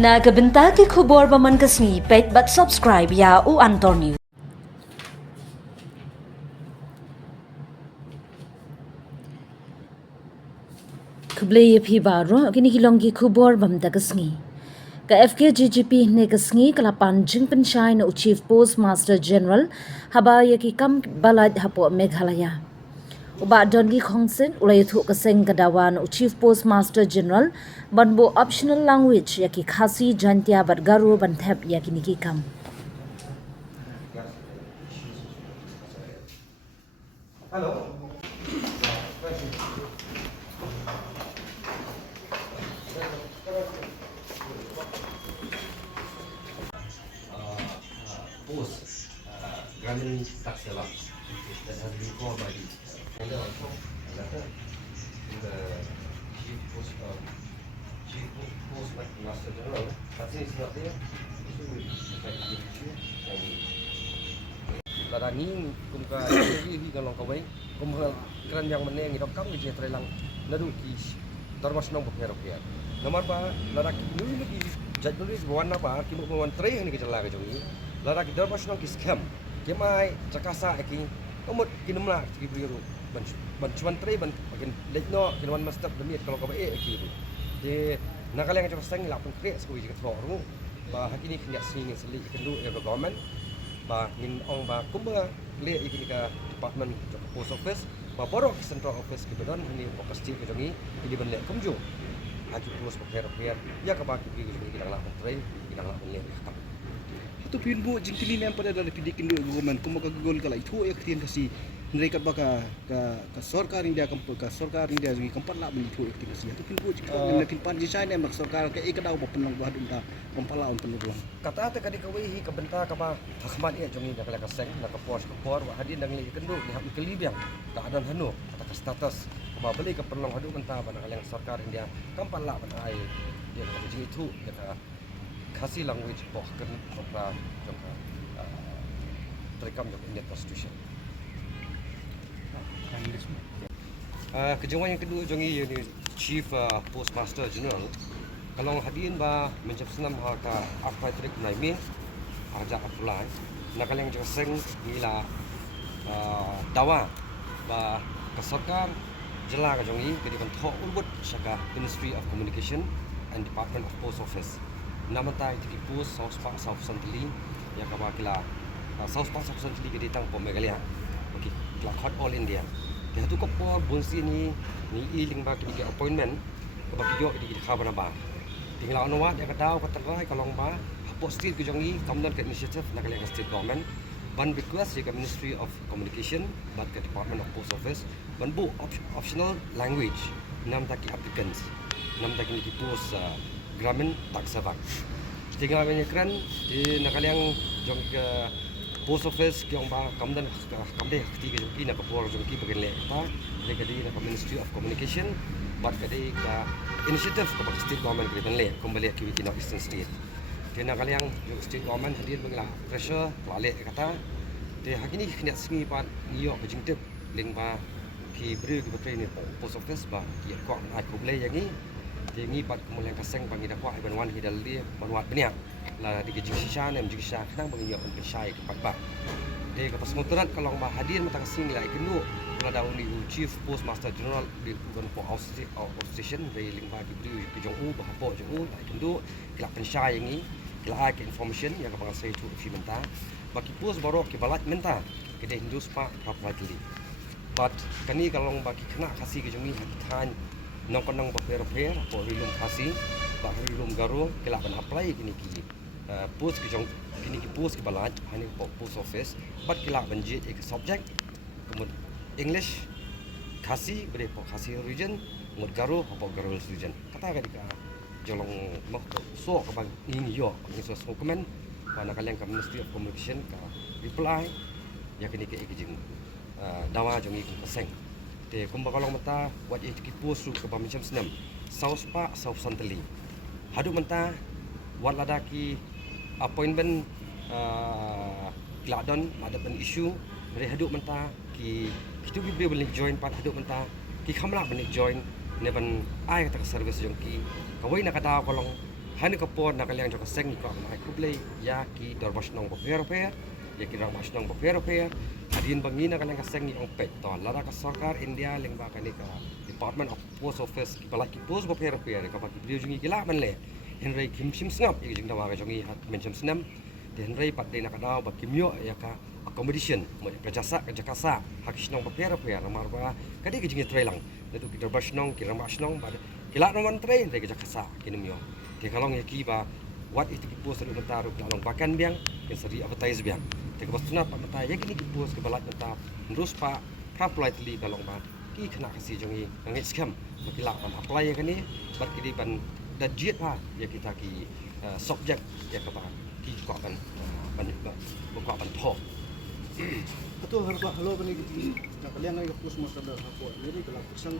Nagabenta ki khubor baman kasni pet but subscribe ya u Antor News. Kublay phi baro kini kilonggi khubor bam dagasngi. Ka FKGGP ne kasngi kalapan jingpen shai na Chief Postmaster General haba yaki kam balad hapo Meghalaya. Uba dongi khongsen ulay thu kaseng kadawan Chief Postmaster General banbo optional language yaki Khasi Jantia Badgaru banthep yaki niki kam. Hello. Post Gramin Taxela that has been called by the Chief Postmaster General. But since it's not there, it will affect the issue. Ladangin kung ka hihi kalong kaway kung kran yang meneng idok kam ge trelang nadu ki darmas nong bokero kia nomor ba ladak nui ni jadul is buana ba ki mo wan tre ni ke jala ke jongi ladak darmas nong ki scam ke mai cakasa ki komot ki namla ki biru ban cuan tre ban bagian lekno ki wan master demiet kalau kawai ki de nakaleng jok sang la pun kre skui ke tro ba hakini knya sing seli kendu e government ba ngin ong ba kumba le iki ka department of post office ba borok central office ki don ni fokus ti ke jongi ini ben le kumju haji post per ya ka ba ki ki dang la tre ki dang la le ka tu pin bu jingkili mem pada dari pidikin du government kuma ka gol kala itu ek tien kasi mereka baka ka sarkar india ka sarkar india jungi kampat la ben itu ek tien kasi tu pin bu jingkili tin pan jisai ne mak sarkar ka ek daw penang ba dum ta kampala on penung kata ta kadi kawai hi ka benta ka ba hakmat ya jongi da kala ka seng na ka pos ka por wa hadin dang li kendu ni hak kelibiang ka adan hanu kata ka status ba beli ka perlong hadu benta ba kala yang sarkar india kampala ban ai dia ka jingi tu ka Khasi language bahkan jangka terekam dalam Indian Constitution. Kejauhan yang kedua jongi ini Chief Postmaster General kalau hadirin ba menjadi senam ka apa trik naimi aja apply nakaleng jaseng nila dawa ba kasarkar jela ka jongi kedi ban tho ulbut saka Ministry of Communication and Department of Post Office namata itu post South Santili yang kabakila South Santili ke ditang po Meghalaya okey kila hot all India dia tu ko por bunsi ni iling ba ki appointment ba ki yo di khabar ba tinglau no wa dia kadau katrai kalong ba post street ke jongi kamdan ke initiative nakale state government ban request ke Ministry of Communication but ke Department of Post Office ban bu optional language nam ta ki applicants nam ta ki post Gramin Taksabak. Tinggal banyak keren di nakaliang jom ke post office ke ba kamdan kamde tiga jomki nak kapor jomki bagian lekta mereka di nak Ministry of Communication buat kadi ka initiative ke state government ke ban lek kembali ke wiki Eastern State. Di nakaliang state government hadir bangla pressure lek kata de hakini kena singi pat niyo bejingtip ling ba ki beri ke betre ni post office ba ki ko ai kublai yang ni tingi pat kemulian kaseng bagi dakwah iban wan hidal dia manwat benia la di gejing shisha nem jing shisha kenang bagi yon pensai ke pat de kapas motorat kalau ba hadir mata kasing la ikendu la daun di Chief Postmaster General di gon po station de lingba di bri ke jong u ba po jong u ikendu kila pensai yang ni kila ke information yang kapang sai tu fi menta baki post baru ke balat menta ke de hindus pa properly but kani kalau baki kena kasih ke jongi hakitan nong konong baper po rilum Khasi ba rilum garu kila ban apply kini ki post ki jong kini ki post ki balat hani post office but kila ban je ek subject kemud English Khasi bre po Khasi region mud garu po garu region kata ka dika jolong mak so ka bang ini yo ni so comment pa nakaleng ka Ministry of Communication ka reply ya kini ke ek jing dawa jong ik paseng te kumba kalong mata wat ki post ke pamicam senam South Santili hadu mata wat ladaki appointment gladon ada pen issue dari hadu mata ki kitu bi boleh join pat hadu mata ki khamla boleh join neban ai kata service jong ki kawai nak kata kalong hani kapon na kaliang jaka seng ko na kublay ya ki dorbash nong boper ya ki ramash nong boper hadin bangina kaliang kaseng ni ong pet to lara ka sarkar India leng ba kani ka Department of Post Office ki balaki post boper ka ba ki brio jungi gila man le henry kim sim snap ya jing dawa ka jongi hat menjam senam de henry pat de na ka daw ba kimyo ya ka accommodation mo kajasa kajakasa hakish nong boper ramar ba kadi ki jingi trailang detu ki dorbash nong ki ramash nong ba kila no man train de kajakasa kinumyo ke kalong ya kiba what itu post lu taruh kalong bakan biang ke seri advertise biang te ke bastuna pa mata ya kini post ke balat mata terus pa politely kalong ba ki kena kasih jongi ngit scam makila pam apply ya kani bat kidi ban dajiet pa ya kita ki subject ya ke ba ki ko ban ban thok Ato harba halo bani gitu. Nak kalian ngai post master dah aku. Jadi kalau kusang